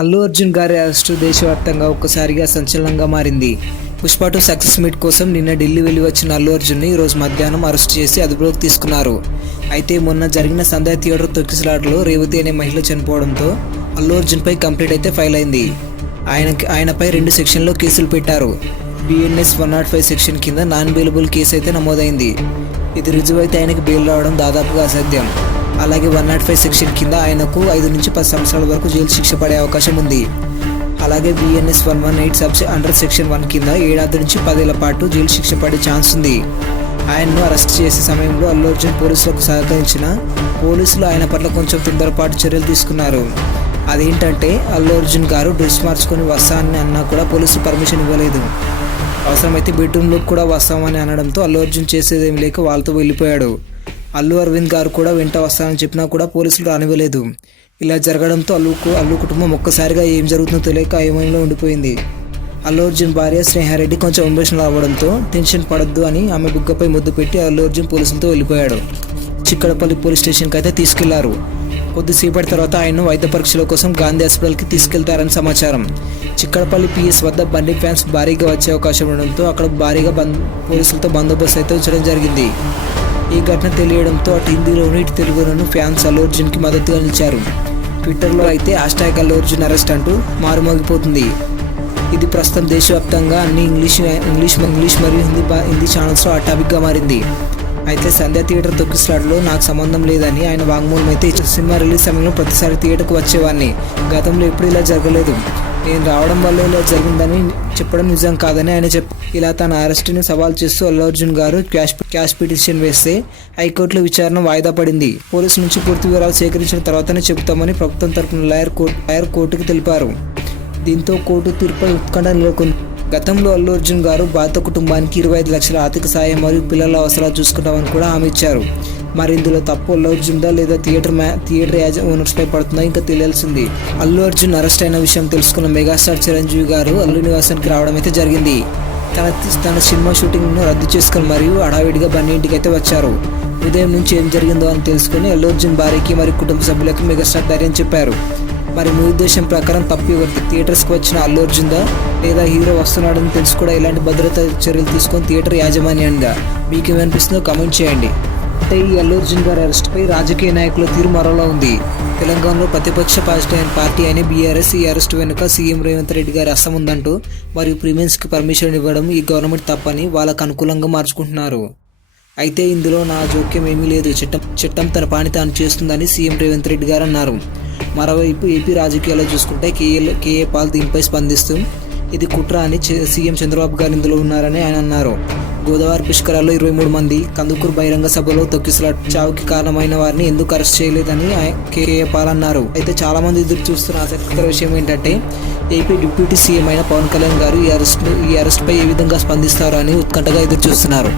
అల్లు అర్జున్ గారి అరెస్టు దేశవ్యాప్తంగా ఒక్కసారిగా సంచలనంగా మారింది. పుష్ప టూ సక్సెస్ మీట్ కోసం నిన్న ఢిల్లీ వెళ్ళి వచ్చిన అల్లు అర్జున్ని ఈరోజు రోజు మధ్యాహ్నం అరెస్ట్ చేసి అదుపులోకి తీసుకున్నారు. అయితే మొన్న జరిగిన సంధ్యా థియేటర్ తొక్కిసలాటలో రేవతి అనే మహిళ చనిపోవడంతో అల్లు అర్జున్పై కంప్లీట్ అయితే ఫైల్ అయింది. ఆయనకి ఆయనపై రెండు సెక్షన్లో కేసులు పెట్టారు. BNS one not five section కింద నాన్ బెయిలబుల్ కేసు అయితే నమోదైంది. ఇది రుజువైతే ఆయనకు బెయిల్ రావడం దాదాపుగా అసాధ్యం. అలాగే వన్ నాట్ ఫైవ్ సెక్షన్ కింద ఆయనకు ఐదు నుంచి పది సంవత్సరాల వరకు జైలు శిక్ష పడే అవకాశం ఉంది. అలాగే BNS one one eight sub under section one కింద ఏడాది నుంచి పదేళ్ళ పాటు జైలు శిక్ష పడే ఛాన్స్ ఉంది. ఆయన్ను అరెస్ట్ చేసే సమయంలో అల్లు అర్జున్ పోలీసులకు సహకరించిన పోలీసులు ఆయన పట్ల కొంచెం తొందరపాటు చర్యలు తీసుకున్నారు. అదేంటంటే అల్లు అర్జున్ గారు డ్రెస్ మార్చుకొని వస్తానని అన్నా కూడా పోలీసులు పర్మిషన్ ఇవ్వలేదు. అవసరమైతే బెడ్రూమ్లోకి కూడా వస్తామని అనడంతో అల్లు అర్జున్ చేసేదేం లేక వాళ్ళతో వెళ్ళిపోయాడు. అల్లు అరవింద్ గారు కూడా వెంట వస్తానని చెప్పినా కూడా పోలీసులు రానివ్వలేదు. ఇలా జరగడంతో అల్లుకు అల్లు కుటుంబం ఒక్కసారిగా ఏం జరుగుతుందో తెలియక అయోమయంలో ఉండిపోయింది. అల్లు అర్జున్ భార్య స్నేహారెడ్డి కొంచెం ఎమోషనల్ అవ్వడంతో టెన్షన్ పడద్దు అని ఆమె బుగ్గపై ముద్దు పెట్టి అల్లు అర్జున్ పోలీసులతో వెళ్ళిపోయాడు. చిక్కడపల్లి పోలీస్ స్టేషన్కి అయితే తీసుకెళ్ళారు. కొద్దిసేపటి తర్వాత ఆయన్ను వైద్య పరీక్షల కోసం గాంధీ హాస్పిటల్కి తీసుకెళ్తారని సమాచారం. చిక్కడపల్లి పిఎస్ వద్ద బండి ఫ్యాన్స్ భారీగా వచ్చే అవకాశం ఉండడంతో అక్కడ భారీగా బంద్ పోలీసులతో బందోబస్తు అయితే ఉంచడం జరిగింది. ఈ ఘటన తెలియడంతో అటు హిందీలోను ఇటు తెలుగులోను ఫ్యాన్స్ అల్లు అర్జున్కి మద్దతుగా నిలిచారు. ట్విట్టర్లో అయితే హ్యాష్ట్యాగ్ అల్లు అర్జున్ అరెస్ట్ అంటూ మారుమోగిపోతుంది. ఇది ప్రస్తుతం దేశవ్యాప్తంగా అన్ని ఇంగ్లీష్ ఇంగ్లీష్ ఇంగ్లీష్ మరియు హిందీ హిందీ ఛానల్స్లో ఆ టాపిక్గా మారింది. అయితే సంధ్యా థియేటర్ తొక్కిసలాటలో నాకు సంబంధం లేదని ఆయన వాంగ్మూలం అయితే సినిమా రిలీజ్ సమయంలో ప్రతిసారి థియేటర్కు వచ్చేవాడిని. గతంలో ఎప్పుడు ఇలా జరగలేదు. నేను రావడం వల్ల ఇలా జరిగిందని చెప్పడం నిజం కాదని ఆయన చెప్ ఇలా తన అరెస్టుని సవాల్ చేస్తూ అల్లు అర్జున్ గారు క్యాష్ క్యాష్ పిటిషన్ వేస్తే హైకోర్టులో విచారణ వాయిదా పడింది. పోలీసు నుంచి పూర్తి వివరాలు సేకరించిన తర్వాతనే చెబుతామని ప్రభుత్వం తరపున లాయర్ కోర్టు లాయర్ కోర్టుకు తెలిపారు. దీంతో కోర్టు తీర్పై ఉత్కంఠ నెలకొంది. గతంలో అల్లు అర్జున్ గారు బాధిత కుటుంబానికి ఇరవై ఐదు లక్షల ఆర్థిక సాయం మరియు పిల్లల అవసరాలు చూసుకుంటామని కూడా హామీ ఇచ్చారు. మరి ఇందులో తప్పు అల్లు అర్జున్దా లేదా థియేటర్ మ్యా థియేటర్ యాజ ఓనర్స్ పై పడుతుందా ఇంకా తెలియాల్సింది. అల్లు అర్జున్ అరెస్ట్ అయిన విషయం తెలుసుకున్న మెగాస్టార్ చిరంజీవి గారు అల్లు నివాసానికి రావడం అయితే జరిగింది. తన తన సినిమా షూటింగ్ను రద్దు చేసుకుని మరియు హడావిడిగా బన్నీ ఇంటికి అయితే వచ్చారు. ఉదయం నుంచి ఏం జరిగిందో అని తెలుసుకుని అల్లు అర్జున్ భార్యకి మరియు కుటుంబ సభ్యులకు మెగాస్టార్ ధైర్యం చెప్పారు. మరి నిర్దేశం ప్రకారం తప్పి ఎవరికి థియేటర్స్కి వచ్చిన అల్లు అర్జున్దా? లేదా హీరో వస్తున్నాడని తెలిసి కూడా ఇలాంటి భద్రతా చర్యలు తీసుకొని థియేటర్ యాజమాన్యంగా? మీకు ఏమనిపిస్తుందో కమెంట్ చేయండి. టై ఈ అల్లు అర్జున్ గారి అరెస్ట్పై రాజకీయ నాయకుల తీరు మరోలా ఉంది. తెలంగాణలో ప్రతిపక్ష పార్టీ అయిన పార్టీ అయిన బీఆర్ఎస్ ఈ అరెస్ట్ వెనుక సీఎం రేవంత్ రెడ్డి గారి అస్సం ఉందంటూ మరియు ప్రీమియన్స్కి పర్మిషన్ ఇవ్వడం ఈ గవర్నమెంట్ తప్పని వాళ్ళకు అనుకూలంగా మార్చుకుంటున్నారు. అయితే ఇందులో నా జోక్యం ఏమీ లేదు. చట్టం చట్టం తన పని తాను చేస్తుందని సీఎం రేవంత్ రెడ్డి గారు అన్నారు. మరోవైపు ఏపీ రాజకీయాల్లో చూసుకుంటే కేఏ కేఏ పాల్ దీనిపై స్పందిస్తూ ఇది కుట్ర అని సీఎం చంద్రబాబు గారు ఇందులో ఉన్నారని ఆయన అన్నారు. గోదావరి పుష్కరాల్లో ఇరవై మూడు మంది కందుకూరు బహిరంగ సభలో తొక్కిసలాట చావుకి కారణమైన వారిని ఎందుకు అరెస్ట్ చేయలేదని కేఏ పాల్ అన్నారు. అయితే చాలా మంది ఎదురు చూస్తున్న ఆసక్తికర విషయం ఏంటంటే ఏపీ డిప్యూటీ సీఎం అయిన పవన్ కళ్యాణ్ గారు ఈ అరెస్ట్ ఈ అరెస్ట్పై ఏ విధంగా స్పందిస్తారు అని ఉత్కంఠగా ఎదురు చూస్తున్నారు.